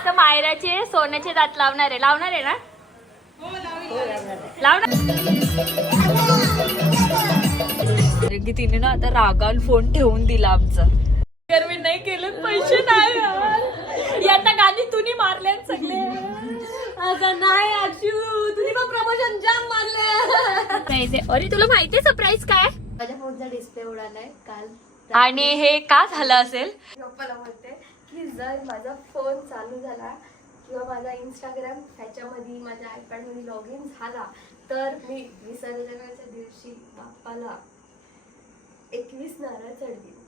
मस्त मायराचे सोन्याचे दात लावणार आहे. लावणार आहे ना? लावणार की तिने ना आता रागान फोन ठेवून दिला आमचा. तर मी नाही केलं. पैसे नाही यार. आता गाणी तुम्ही मारले सगळे. अगं नाही अक्षू तुम्ही पण प्रमोशन जाम मारले. अरे तुला माहितीये सरप्राईज काय? माझ्या फोनचा डिस्प्ले उडालाय. काल आणि हे का झालं असेल? पप्पाला म्हणते की जर माझा फोन चालू झाला किंवा माझा इंस्टाग्राम ह्याच्यामध्ये माझ्या आयपॅडमध्ये लॉग इन झाला तर मी विसर्जनाच्या दिवशी बाप्पाला एकवीस नारळ चढवीन.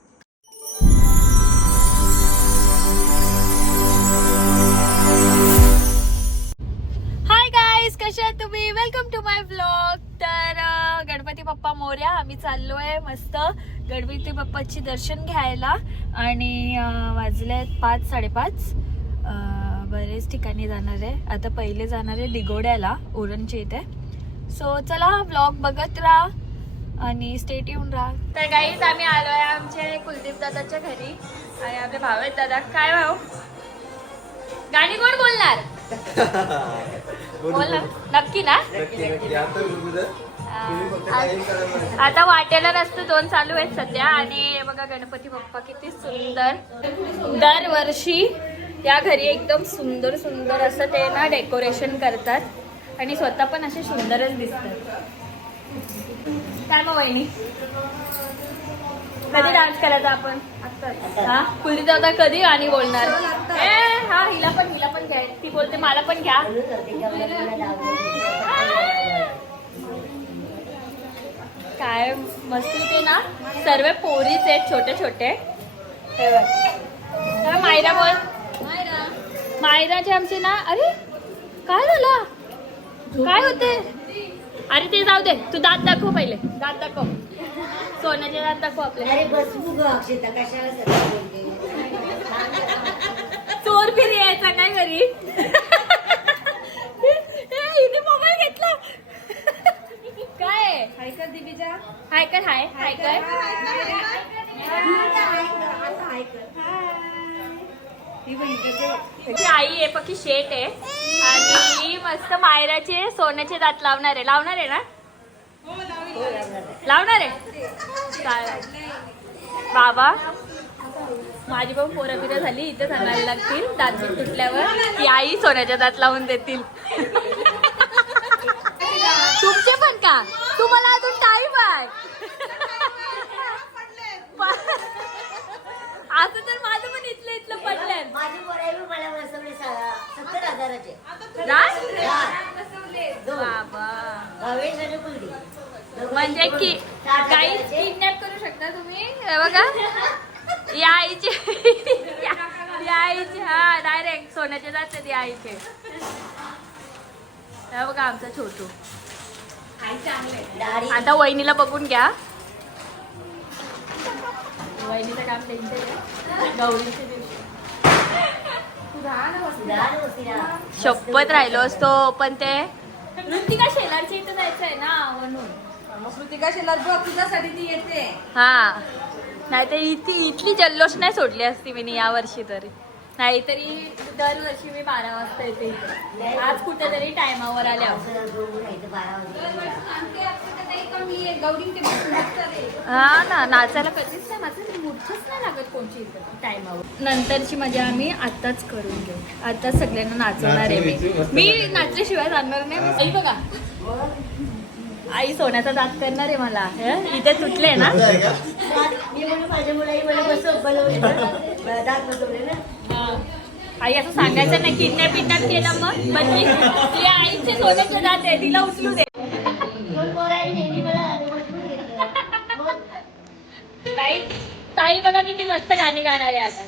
हाय गाईज कशा तुम्ही? वेलकम टू माय ब्लॉग तर गणपती बाप्पा मोर्या आम्ही चाललोय मस्त गणपती बाप्पाची दर्शन घ्यायला. आणि वाजले आहेत पाच साडेपाच. बरेच ठिकाणी जाणार आहे. आता पहिले जाणार आहे दिगोड्याला उरणच्या इथे. सो चला ब्लॉग बघत राहा आणि स्टेट येऊन राहा. तर गाईज आम्ही आलोय आमचे कुलदीप दादाच्या घरी. आणि आपले भाऊ आहेत दादा काय भाऊ? गाणी कोण बोलणार? बोल ना. नक्की ना? आता वाटेला नसतं दोन चालू आहेत सध्या आणि बघा गणपती बाप्पा किती सुंदर. दरवर्षी या घरी एकदम सुंदर सुंदर असं ते ना डेकोरेशन करतात. आणि स्वतः पण असे सुंदरच दिसतात. काय मग वहिनी? कधी डान्स करायचा आपण? हा? कुलदीप दादा कधी आणि बोलणार? ए हा हिला पण हिला पण घ्या. ती बोलते मला पण घ्या. काय मस्त ते ना? सर्व पोरीच आहेत छोटे छोटे मायरा बोल. मायराचे आमचे ना अरे काय झाला? काय होते? अरे ते जाऊ दे. तू दात दाखव पहिले. दात दाखव. सोन्याचे दात दाखव आपले. अरे चोर फिरी यायचा काय घरी? मोबाईल घेतला. काय? हाय कर हाय कर हाय. हाय ही आई आहे पक्की शेट आहे. आणि ही मस्त मायराचे सोन्याचे दात लावणार आहे. लावणार आहे ना? लावणार आहे. बाबा माझी पण पोरं बिरं झाली. इथे सांगायला लागतील. दात तुटल्यावर. ती आई सोन्याच्या दात लावून देतील. तुमचे का तुम्हाला अजून टाईम आहे. असं तर माझं पण इथलं इथलं पडलं माझी मला बसवले सत्तर हजाराचे. म्हणजे की काही किडनॅप करू शकता तुम्ही? बघा. या आईचे या आईचे हा डायरेक्ट सोन्याचे जाते या आईचे. बघा आमचा छोटू. आता वहिनीला बघून घ्या. वहिनीचं काम दिवशी. शपथ राहिलो असतो पण ते ऋतिका शेलारच्या इथं जायचं आहे ना म्हणून. कृतिका शेलार बघ तुझ्यासाठी ती येते. हा. नाहीतर इथे इथली जल्लोष नाही सोडली असती मी या वर्षी तरी. नाहीतरी दरवर्षी मी बारा वाजता येते इथे. आज कुठेतरी टायमावर आल्या हा ना नाचायला कधीच नाही माझं. मूर्छच नाही लागत कोणची टायमावर. नंतरची मजा आम्ही आताच करून घेऊ. आता सगळ्यांना नाचवणार आहे मी. मी नाचल्याशिवाय जाणार नाही. आई बघा. आई सोन्याचा दात करणार आहे मला? इथे तुटले ना? मी म्हणून माझ्या मुलाही मला बसव बनवले ना दात बसवले ना. आई असं सांगायचं नाही किडनॅप पिडनॅप केलं मग. बदली ती आईचे सोन्याचे दात आहे तिला उचलू दे. ताई बघा किती मस्त गाणी गाणार आहे आता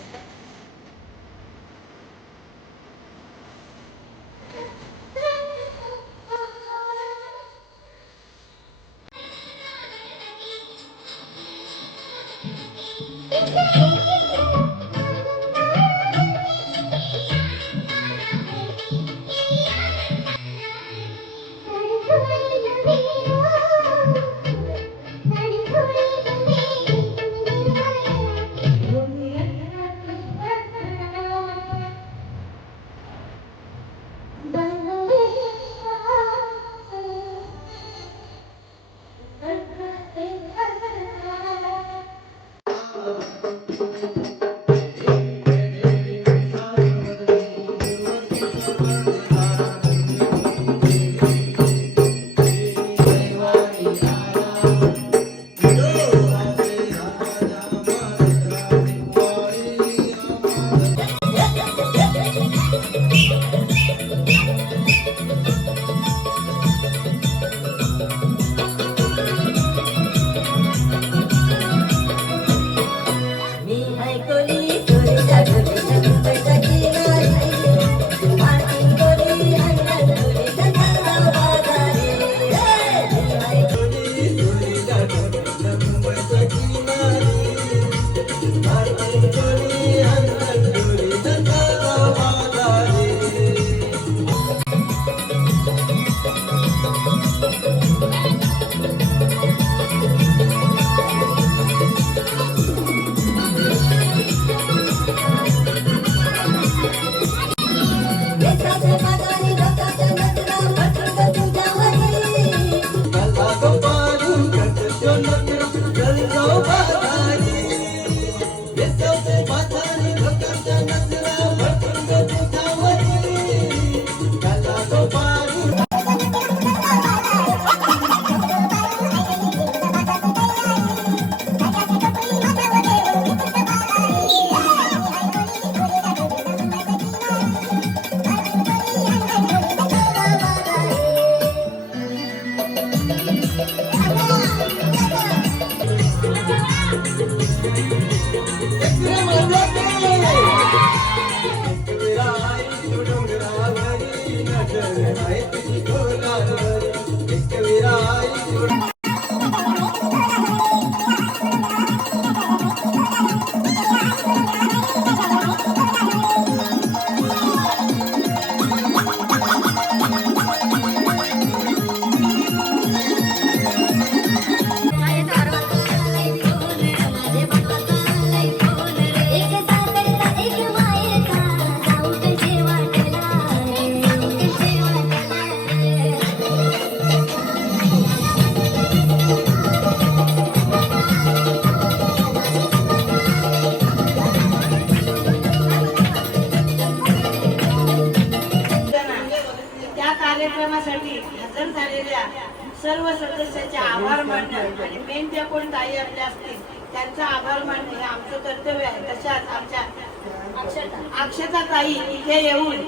इथे येऊन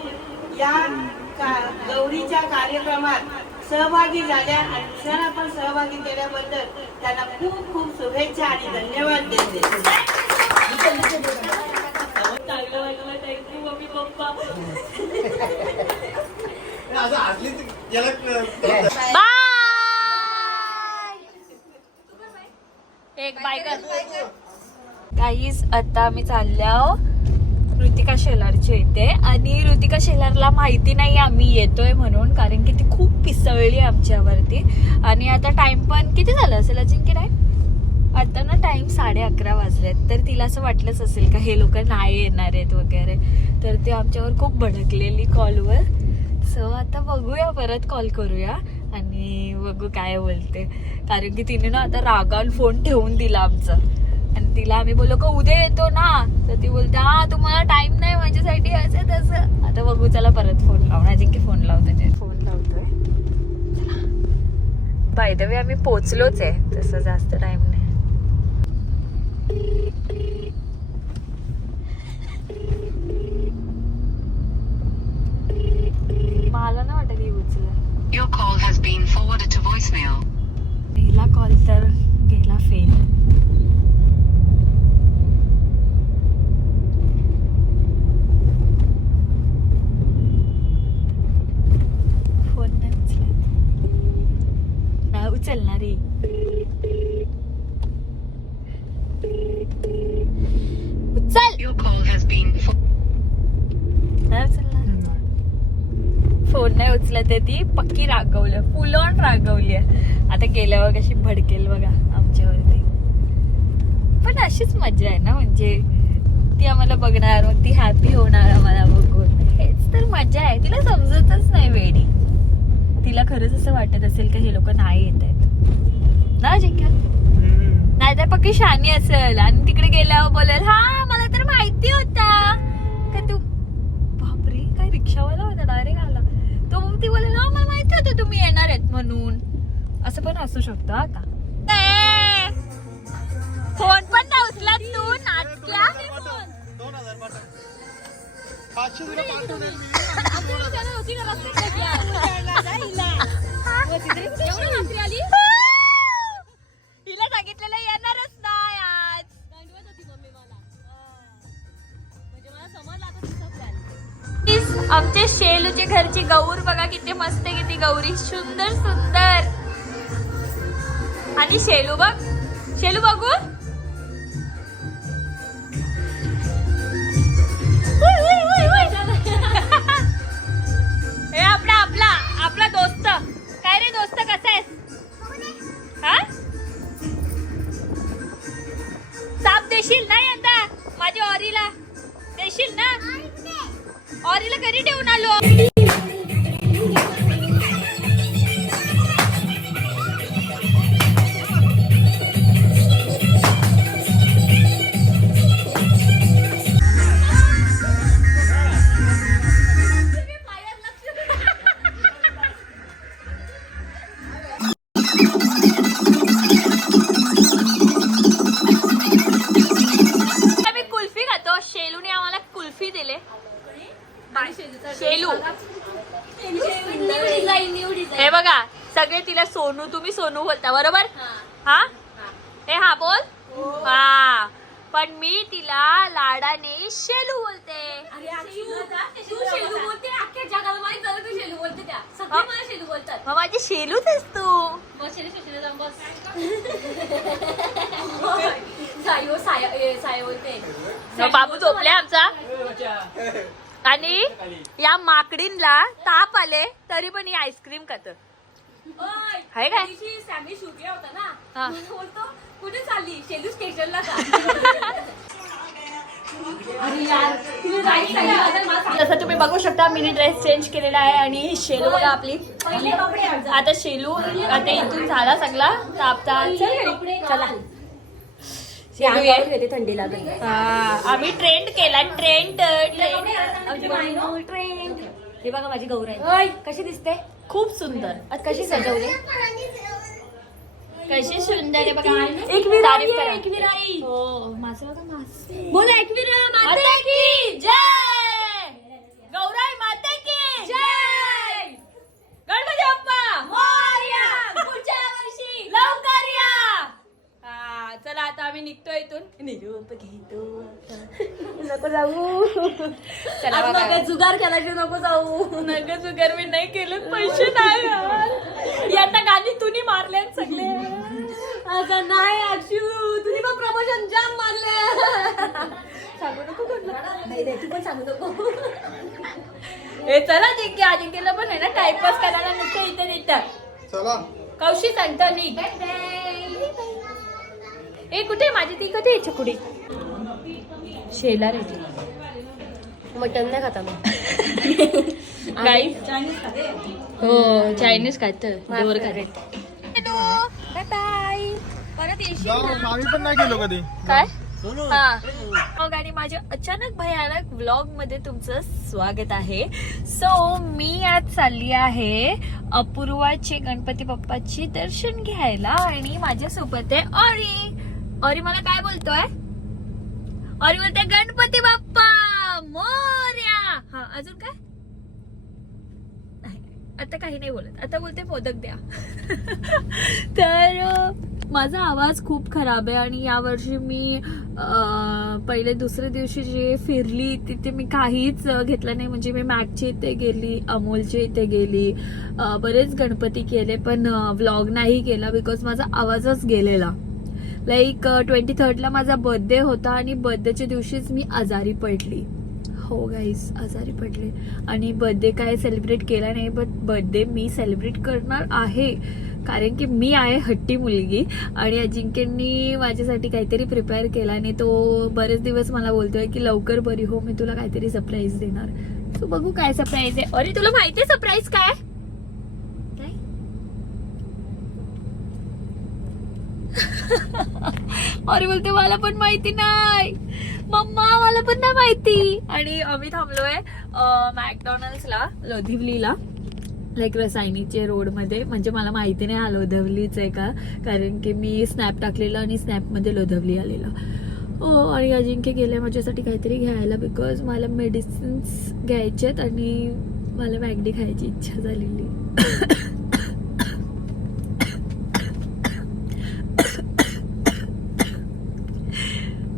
या का- गौरीच्या कार्यक्रमात सहभागी झाल्या आणि सण आपण सहभागी केल्याबद्दल त्यांना खूप खूप शुभेच्छा आणि धन्यवाद देते. एक बाय कर काहीच आता आम्ही चालल्या ऋतिका शेलारची इथे आणि ऋतिका शेलारला माहिती नाही आम्ही येतोय म्हणून कारण की ती खूप पिसळली आमच्यावरती. आणि आता टाइम पण किती झालं असेल अजिंक्य नाही आता ना टाइम साडे अकरा वाजलेत. तर तिला असं वाटलंच असेल का हे लोक नाही येणार आहेत वगैरे. तर ती आमच्यावर खूप भडकलेली कॉलवर सो आता बघूया परत कॉल करूया. आणि बघू काय बोलते. कारण की तिने ना आता रागान फोन ठेवून दिला आमचं. आणि तिला आम्ही बोललो का उद्या येतो ना? तर ती बोलते हा तुम्हाला टाइम नाही माझ्यासाठी असं तसं. आता बघू चला परत फोन लावून अजिंक्य फोन लावतो फोन लावतोय. बाय द वे आम्ही पोचलोच आहे. तसं जास्त टाइम नाही. मला ना वाटत ही उचल Your call has been forwarded to voicemail. पहिला कॉल तर गेला फेल फोन नाही उचलत नाही उचलणार रे उचल Your call has been for- नाही उचलणार फोन नाही उचलत आहे ती पक्की रागवली फुल ऑन रागवली आता गेल्यावर कशी भडकेल बघा आमच्यावरती. पण अशीच मजा आहे ना म्हणजे ती आम्हाला बघणार मग ती हॅपी होणार आम्हाला बघून. हेच तर मजा आहे. तिला समजतच नाही वेडी. तिला खरंच असं वाटत असेल का हे लोक नाही येत आहेत. ना जिंक्या? नाही तर पक्की शानी असेल आणि तिकडे गेल्यावर बोलेल हा मला तर माहिती होता का तू बापरे काय रिक्षावाला होता डायरेक्ट आला तो मग ती बोलेल हा मला माहिती होतं तुम्ही येणार आहेत म्हणून. असं पण असू शकतं हा का? फोन पण नाही उचला तू नाटक्या? दोन हजार पाठव. पाचशे तुला पाठवले मी. हिला गौरी सुंदर सुंदर. आणि शेलू बघ. शेलू बघू. हे आपला आपला आपला दोस्त. काय रे दोस्त कसा आहेस? हा? साप देशील ना यंदा? माझ्या ऑरीला देशील ना? ऑरीला घरी ठेवून आलो. मग माझी शेलूच आहेस तू. मग बाबू झोपले आमचा. आणि या माकडींला ताप आले तरी पण ही आईस्क्रीम खात. आहे काय? हा. कुठे चालली? शेलू स्टेशनला जसं तुम्ही बघू शकता मिनी ड्रेस चेंज केलेला आहे आणि शेलू बघा आपली. आता शेलू आता इथून झाला सगळा. तापता. चल. घरी. चला. थंडी लागत हा, आम्ही ट्रेंड केला ट्रेंड ट्रेंड ट्रेंड हे बघा माझी गौराई कशी दिसते? खूप सुंदर. कशी सजवली? कशी सुंदर आहे बघा. तारीफ करा. हो माझं बघा मास. बोला एकविरा माता की जय गौराई माता की जय गणपती बाप्पा मोरया पुढच्या वर्षी लवकर या हा चला आता आम्ही निघतो इथून. निरोप घेतो नको जाऊ. चला बघा. जुगार केल्याशिवाय नको जाऊ. नका जुगार मी नाही केलं. पैसे नाही यार. यांना गाणी तुम्ही मारले सगळे. अगं नाही अक्षू तुम्ही पण प्रमोशन जाम मारले. सांगू नको कोणाला. नाही नाही तू पण सांगू नको. हे चला जिंके. अजिंक्यला पण आहे ना. टाइमपास करायला नुसतं इथे इथं. चला. कौशी सांगतो नी ए कुठे माझी? ती कधी यायची कुडी शेला रे ती मटन नाही खाता मी. गाई हो चायनीज खातं. दोर खात. बाय बाय परत येशील पण नाही गेलो कधी. काय? हा. मग आणि माझ्या अचानक भयानक व्लॉगमध्ये तुमचं स्वागत आहे. सो मी आज चालली आहे अपूर्वाचे गणपती बाप्पाची दर्शन घ्यायला आणि माझ्या सोबत आहे ऑरी अरे मला काय बोलतोय? अरे बोलते गणपती बाप्पा! मोर्या! हा अजून काय? नाही, आता काही नाही बोलत. आता बोलते मोदक द्या. तर माझा आवाज खूप खराब आहे आणि यावर्षी मी पहिले दुसऱ्या दिवशी जे फिरली तिथे मी काहीच घेतलं नाही. म्हणजे मी मॅकची इथे गेली अमोलची इथे गेली बरेच गणपती केले पण व्लॉग नाही केला बिकॉज माझा आवाजच गेलेला. लाईक ट्वेंटी थर्डला माझा बर्थडे होता आणि बर्थडेच्या दिवशीच मी आजारी पडली. हो गाईस आजारी पडले. आणि बर्थडे काय सेलिब्रेट केला नाही बट बर्थडे मी सेलिब्रेट करणार आहे. कारण की मी आहे हट्टी मुलगी आणि अजिंक्यनी माझ्यासाठी काहीतरी प्रिपेअर केला आणि तो बरेच दिवस मला बोलतोय की लवकर बरी हो मी तुला काहीतरी सरप्राईज देणार. तू बघू काय सरप्राईज आहे. अरे तुला माहिती आहे सरप्राईज काय नाही अरे बोलते मला पण माहिती नाही. मम्मा मला पण नाही माहिती. आणि आम्ही थांबलोय मॅकडॉनल्ड्सला लोधिवलीला. लाईक रसायनीचे रोडमध्ये. म्हणजे मला माहिती नाही हा लोधवलीच आहे का? कारण की मी स्नॅप टाकलेला आणि स्नॅपमध्ये लोधवली आलेला. हो आणि अजिंक्य गेले माझ्यासाठी काहीतरी घ्यायला बिकॉज मला मेडिसिन्स घ्यायचे आहेत आणि मला मॅगडी खायची इच्छा झालेली.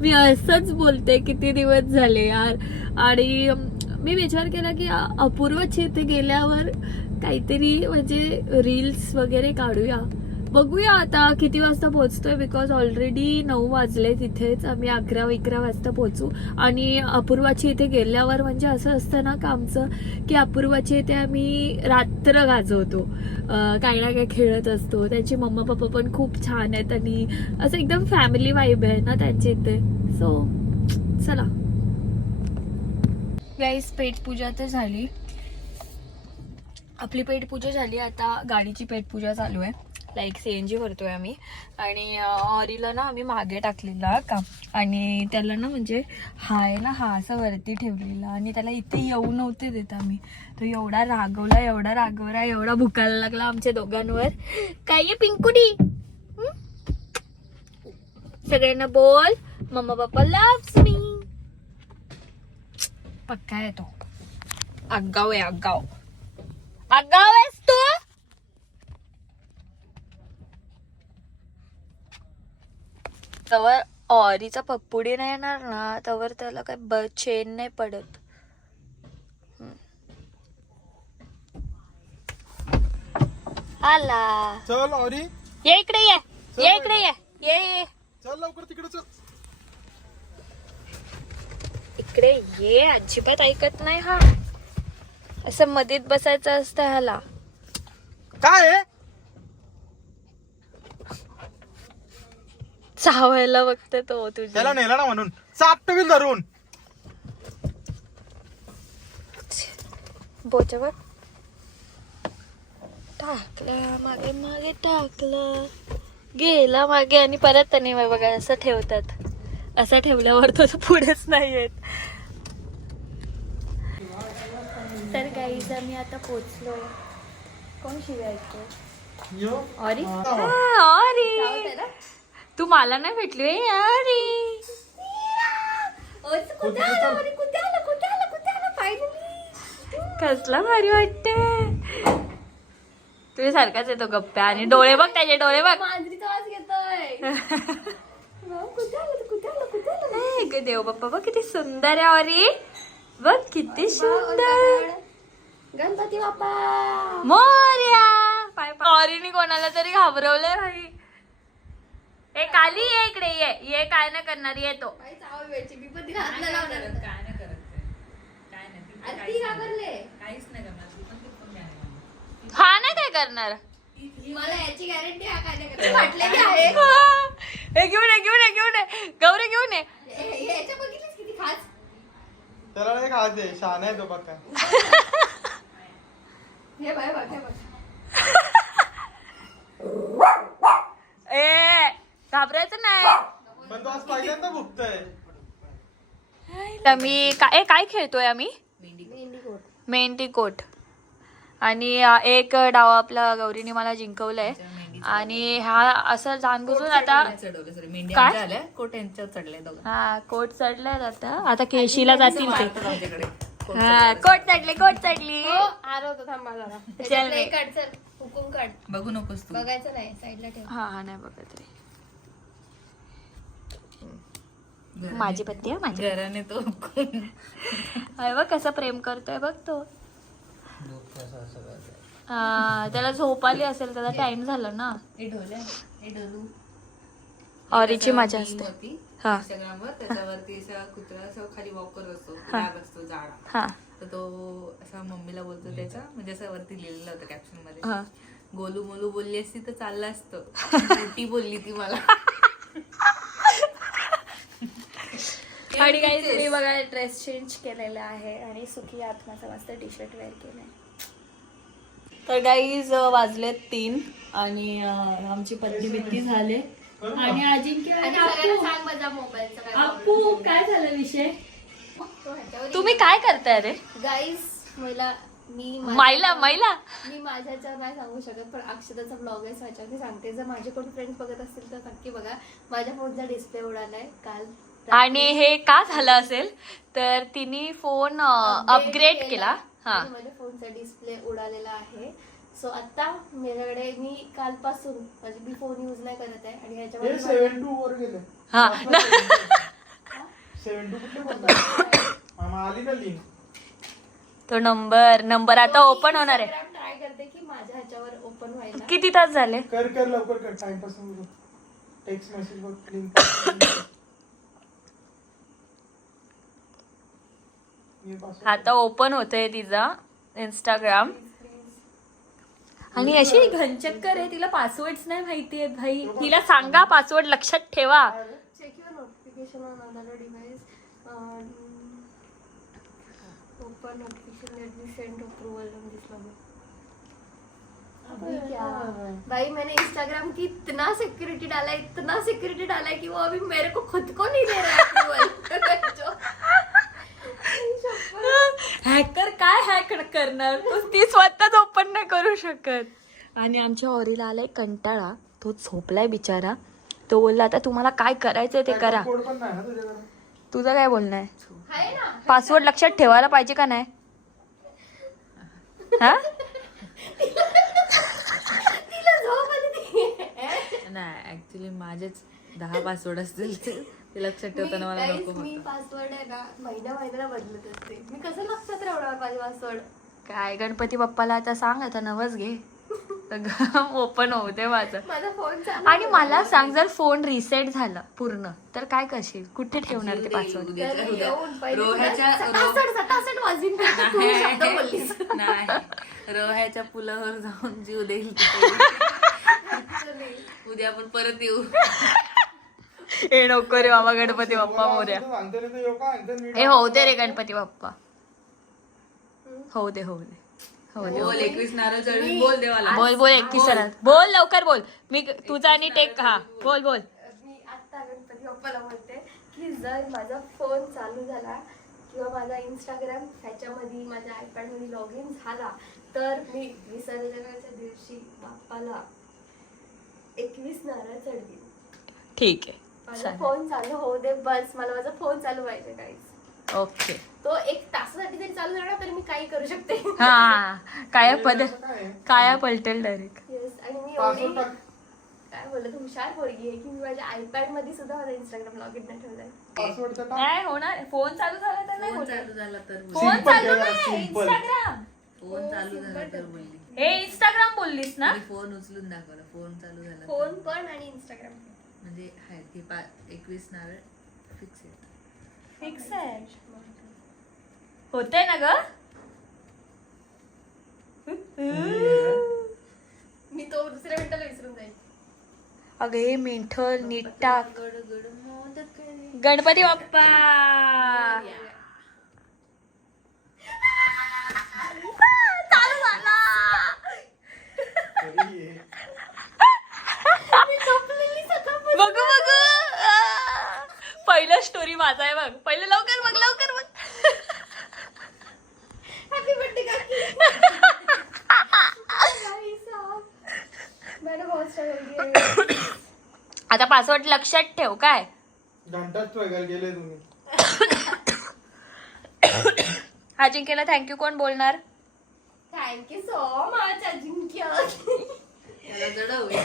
मी असंच बोलते किती दिवस झाले यार. आणि मी विचार केला की अ- इथे गेल्यावर काहीतरी म्हणजे रील्स वगैरे काढूया. बघूया आता किती वाजता पोहोचतोय बिकॉज ऑलरेडी नऊ वाजले तिथेच आम्ही अकरा अकरा वाजता पोहोचू. आणि अपूर्वाची इथे गेल्यावर म्हणजे असं असतं ना का आमचं की अपूर्वाची इथे आम्ही रात्र गाजवतो. काही ना काही खेळत असतो. त्यांची मम्मा पप्पा पण खूप छान आहेत आणि असं एकदम फॅमिली वाईब आहे ना त्यांच्या इथे. सो चला. गाईस पेटपूजा तर झाली. आपली पेटपूजा झाली आता गाडीची पेटपूजा चालू आहे. लाईक सी एन जी भरतोय आम्ही. आणि ऑरीला ना आम्ही मागे टाकलेला का आणि त्याला ना म्हणजे हा आहे ना हा असा वरती ठेवलेला. आणि त्याला इथे येऊ नव्हते देत आम्ही. तो एवढा रागवला एवढा रागवला एवढा भुकायला लागला आमच्या दोघांवर. काय आहे पिंकुडी? सगळ्यांना बोल. मम्मा पप्पा लव्स मी पक्का आहे तो आगाव आहे आगाव आगाव आहेस तू तवर ऑरीचा पप्पुडी नाही येणार ना तवर त्याला काय ब चेन नाही पडत. आला चल ऑरी ये इकडे ये. ये इकडे ये. ये ये. चल लवकर तिकडे चल. इकडे ये अजिबात ऐकत नाही हा. असं मधीत बसायचं असतं ह्याला. काय चावायला बघते तो त्याला तुझ्या नेला ना म्हणून. चापटवील धरून. बोच्यावर. टाकलं मागे मागे टाकलं. गेला मागे आणि परत त्याने बघा असं ठेवतात. असं ठेवल्यावर तो पुढेच नाही येत. तर काहीच आम्ही आता पोचलो. कोण शिवाय ऐकतो यो. ऑरी हा. ऑरी तू मला नाही भेटली अरे, कुठे आला कुठे आला कुठे आला फायनली कसला भारी वाटते तुझ्या सारखाच येतो गप्प्या आणि डोळे बघ त्याचे डोळे बघ. मांजरीचा घेतोय. नाही ग देव बाप्पा बघ किती सुंदर आहे ऑरी बघ किती सुंदर गणपती बाप्पा मोर्या पाय. ऑरीने कोणाला तरी घाबरवलंय भाई ए काली ये इकडे ये ये काय नाही करणार ये तो अरे, हा नाही काय करणार मला याची गॅरंटी हा काय नाही करत. फाटलेली आहे. हे. घेऊन ये घेऊन ये घेऊन ये. गौरी घेऊन ये. याच्या बघितलीस किती खास? त्याला नाही खास दे शहाणा आहे तो हे हे बघ हे बघ. ए घाबरायचं नाही. पण तो आज पहिल्यांदा भुकतोय. तर मी काय ए, काय खेळतोय आम्ही? मेंढी कोट. आणि एक डाव आपला गौरीने मला जिंकवलंय. आणि हा असं जाणबुजून आता काय? हा कोट चढलाय आता. आता केशीला जातील ते. हा कोट चढले कोट चढली. हो रे. हुकूम काढ बघू नकोस तू. बघायचं नाही साईडला ठेव. हा हा नाही बघत रे. माझी पत्ती आहे माझी घराने तो अरे बघ कसं प्रेम करतोय बघ तो. हा त्याला झोप आली असेल त्याचा टाइम झाला ना. ऑरीची मजा असते. हा. इंस्टाग्रामवर त्याच्यावरती असा कुत्रा असं खाली वॉक करत असतो. लॅब असतो जाडा. हा. तर तो असा मम्मीला बोलतो त्याचा म्हणजे असं वरती लिहिलेलं होतं कॅप्शनमध्ये. हा. गोलू मोलू बोलली असती तर चाललं असतं. मोठी बोलली ती मला. आणि काही मी बघा ड्रेस चेंज केलेला आहे आणि सुखी आत्माचा मस्त टी शर्ट वेअर केलाय. तर गाईज वाजलेत तीन आणि आमची पत्ती बित्ती झाले. आणि अजिंक्य आणि मोबाईलचा काय झालं विषय? तुम्ही काय करताय रे? गाईस मला मी मा- मायला मी माझ्या ह्याच्यावर नाही सांगू शकत पण अक्षताचा ब्लॉग आहे ह्याच्यावरती सांगते. जर माझे कोणी फ्रेंड्स बघत असतील तर नक्की बघा. माझ्या फोनचा डिस्प्ले उडालाय काल. आणि हे का झालं असेल? तर तिने फोन अपग्रेड केला. हा. आणि माझ्या फोनचा डिस्प्ले उडालेला आहे. सो आता माझ्याकडे मी कालपासून म्हणजे मी फोन युज नाही करत आहे आणि हे ह्याच्यामध्ये सेव्हन टू वर गेले. हा. सेव्हन टू कुठले बोलतात मामा आली का लिंक तो नंबर नंबर आता ओपन होणार आहे. ट्राय करते की माझ्या ह्याच्यावर ओपन व्हायला. किती तास झाले? कर कर लवकर कर. टाइमपास टेक्स्ट मेसेज बघ लिंक आता ओपन होतंय तिचा इंस्टाग्राम आणि अशी घनचक्कर आहे तिला पासवर्ड नाही माहिती आहेत भाई. तिला सांगा पासवर्ड लक्षात ठेवा. भाई मैंने इंस्टाग्राम की इतना सिक्योरिटी डाला है इतना सिक्योरिटी डाला है कि वो अभी मेरे को खुद को नहीं दे रहा है हॅकर काय हॅक करणार? तू ती स्वतःच ओपन नाही करू शकत. आणि आमच्या ऑरीला आलाय कंटाळा. तो झोपलाय बिचारा. तो बोलला आता तुम्हाला काय करायचंय ते करा. कोड पण नाही ना तुझ्याकडे? तुझं काय बोलणं आहे? है ना. पासवर्ड लक्षात ठेवायला पाहिजे का नाही? हा. नाही ऍक्च्युली माझेच दहा पासवर्ड असतील. ते लक्षात ठेवताना मला नको मी पासवर्ड आहे ना महिन्या महिन्याला बदलत असते. मी कसं लक्षात ठेवणार माझे पासवर्ड काय गणपती बाप्पाला आता सांग आता नवस घे. ओपन होऊ दे माझं. माझा फोन आणि मला सांग जर फोन रिसेट झाला पूर्ण तर काय करशील? कुठे ठेवणार ते पासवर्ड उद्या. रोह्याच्या तुला रो- सटासट सटासट वाजवीन टाकतो. तू शब्द बोललीस. नाही. रोह्याच्या पुलावर जाऊन जीव देईल तिथे. उद्या आपण परत येऊ. ए नको रे बाबा गणपती बाप्पा मोर्या. ए होऊ दे रे गणपती बाप्पा. होऊ दे होऊ दे. होऊ दे बोल एकवीस नारळ चढवी बोल देवाला. बोल बोल एकवीस सणात बोल लवकर बोल. मी तुझा आणि टेक हा बोल बोल. मी आता गणपती बाप्पाला बोलते की जर माझा फोन चालू झाला किंवा माझा इंस्टाग्राम ह्याच्यामध्ये माझ्या आयपॅडमध्ये लॉग इन झाला तर मी विसर्जनाच्या दिवशी बाप्पाला एकवीस नारळ चढवीन. ठीक आहे. माझा. फोन चालू होऊ दे बस मला माझा फोन चालू पाहिजे काहीच ओके. तो एक तासासाठी जरी चालू झाला तरी मी काही करू शकते. हा काय पद काय? काया पलटेल डायरेक्ट येस आणि मी एवढी काय बोलत हुशार पोरगी आहे की मी माझ्या आयपॅडमध्ये सुद्धा माझा इंस्टाग्राम लॉग इन नाही ठेवलाय. नाही होणार फोन चालू झाला तर नाही फोन होणार. चालू झाला तर. फोन चालू नाही simple. इंस्टाग्राम फोन चालू झाला तर बोलली. हे इंस्टाग्राम बोललीस ना? फोन उचलून दाखवला फोन चालू झाला तर. फोन पण आणि इंस्टाग्राम म्हणजे हाय ते पा एकवीस नारळ फिक्स आहेत फिक्स आहे? होते ना ग? मी तो दुसऱ्या मिनिटाला विसरून जाईल अगं हे मिठल नीट टाक. गड गड मोदक. गणपती बाप्पा! चालू झाला तरी ये. बघू बघू. आ. पहिलं स्टोरी माझा आहे बघ. पहिलं लवकर बघ लवकर बघ. हॅपी बर्थडे काकी. आता पासवर्ड लक्षात ठेव काय? घंटाच ट्रॅगल गेले तुम्ही. अजिंक्यला थँक्यू कोण बोलणार? Thank you so much Ajinkya.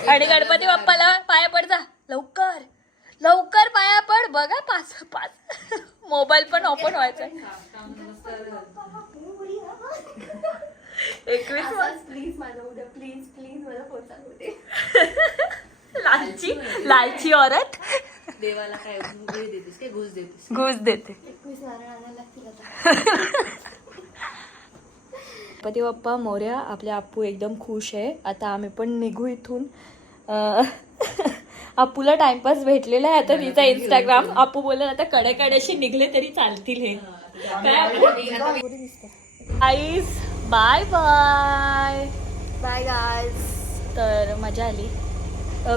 आणि गणपती बाप्पाला पाया पड जा. लवकर. लवकर पाया पड बघा पाच पाच. मोबाईल पण ओपन व्हायचा एकवीस प्लीज माझा उद्या प्लीज प्लीज माझा फोन चालू होते. लालची लालची औरत. देवाला काय देतेस काय घुस देतेस? घुस देते. एकवीस गणपती बाप्पा मोर्या आपले आप्पू एकदम खुश आहे. आता आम्ही पण निघू इथून. अं, आप्पूला टाइमपास भेटलेला आहे आता तिचा इंस्टाग्राम आप्पू बोलत आता कडे कडेशी निघले तरी चालतील हे. आईस बाय बाय बाय गाईज तर मजा आली.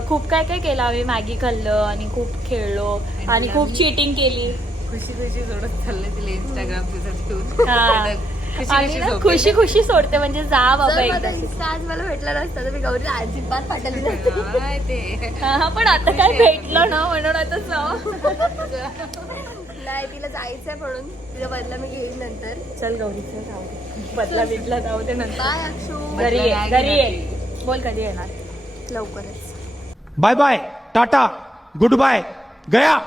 खूप काय काय केलं आम्ही? मॅगी खाल्लं आणि खूप खेळलो आणि खूप चिटिंग केली. खुशी खुशी सोडत चाललंय तिला इंस्टाग्राम तुझं ठेवून आणि खुशी ना. खुशी खुशी सोडते म्हणजे जा बाबा एकदा आज मला भेटला नसता तर मी गौरीला अजिबात पाठवली नसती. ते. हा पण आता काय भेटलं ना म्हणून आता जाऊ नाही तिला जायचंय म्हणून. तिचा बदला मी घेईन नंतर. चल गौरीचं जाऊ दे. बदला बिदला जाऊ दे नंतर. बाय अक्षू. घरी ये घरी ये. बोल कधी येणार. लवकरच. Bye bye Tata goodbye गया.